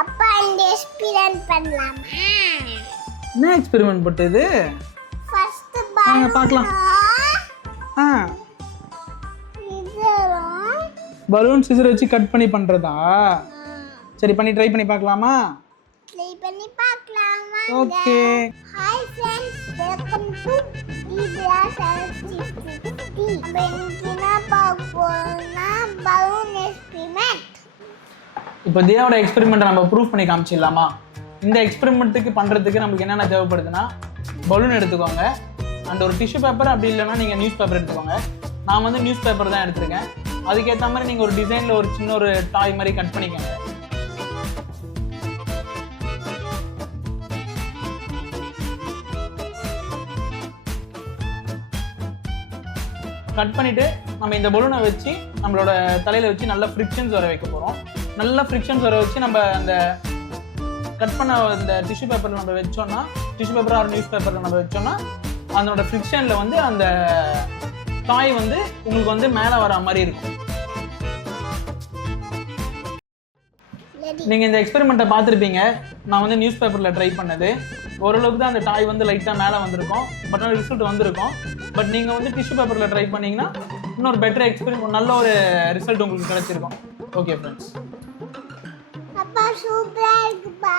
அப்பா இந்த எக்ஸ்பீரியன்ஸ் பண்ணலாமா? என்ன எக்ஸ்பெரிமெண்ட் பட்டது? ஃபர்ஸ்ட் வாங்க பார்க்கலாம். பலூன் சிசர் வச்சு கட் பண்ணி பண்றதா? சரி பண்ணி ட்ரை பண்ணி பார்க்கலாமா? ட்ரை பண்ணி பார்க்கலாமா? Okay. Hi friends, welcome to Divya Saraswathi. பென்கினா பாப்போனா பலூன் எக்ஸ்பெரிமெண்ட். இப்போ தியாவோட எக்ஸ்பெரிமெண்ட்டை நம்ம ப்ரூஃப் பண்ணி காமிச்சிடலாமா? இந்த எக்ஸ்பெரிமெண்ட்டுக்கு பண்ணுறதுக்கு நமக்கு என்னென்ன தேவைப்படுதுன்னா, பலூன் எடுத்துக்கோங்க அண்ட் ஒரு டிஷ்யூ பேப்பர், அப்படி இல்லைன்னா நீங்கள் நியூஸ் பேப்பர் எடுத்துக்கோங்க. நான் வந்து நியூஸ் பேப்பர் தான் எடுத்திருக்கேன். அதுக்கேற்ற மாதிரி நீங்கள் ஒரு டிசைனில் ஒரு சின்ன ஒரு டாய் மாதிரி கட் பண்ணிக்கோங்க. கட் பண்ணிவிட்டு நம்ம இந்த பலூனை வச்சு நம்மளோட தலையில் வச்சு நல்லா ஃப்ரிக்ஷன்ஸ் வர வைக்க போகிறோம். நல்லா ஃப்ரிக்ஷன்ஸ் வர வச்சு நம்ம அந்த கட் பண்ண இந்த டிஷ்யூ பேப்பரில் நம்ம வச்சோன்னா, டிஷ்யூ பேப்பர் ஆர் நியூஸ் பேப்பரில் நம்ம வச்சோன்னா அதனோட ஃப்ரிக்ஷனில் வந்து அந்த டாய் வந்து உங்களுக்கு வந்து மேலே வர மாதிரி இருக்கும். நீங்கள் இந்த எக்ஸ்பெரிமெண்ட்டை பார்த்துருப்பீங்க. நான் வந்து நியூஸ் பேப்பரில் ட்ரை பண்ணது. ஓரளவுக்கு தான் அந்த டாய் வந்து லைட்டாக மேலே வந்திருக்கும், பட் ரிசல்ட் வந்திருக்கும். பட் நீங்கள் வந்து டிஷ்யூ பேப்பரில் ட்ரை பண்ணிங்கன்னா இன்னொரு பெட்டர் எக்ஸ்பெரிமெண்ட், நல்ல ஒரு ரிசல்ட் உங்களுக்கு கிடைச்சிருக்கும். Okay friends. அப்பா சூப்பரா இருக்குப்பா.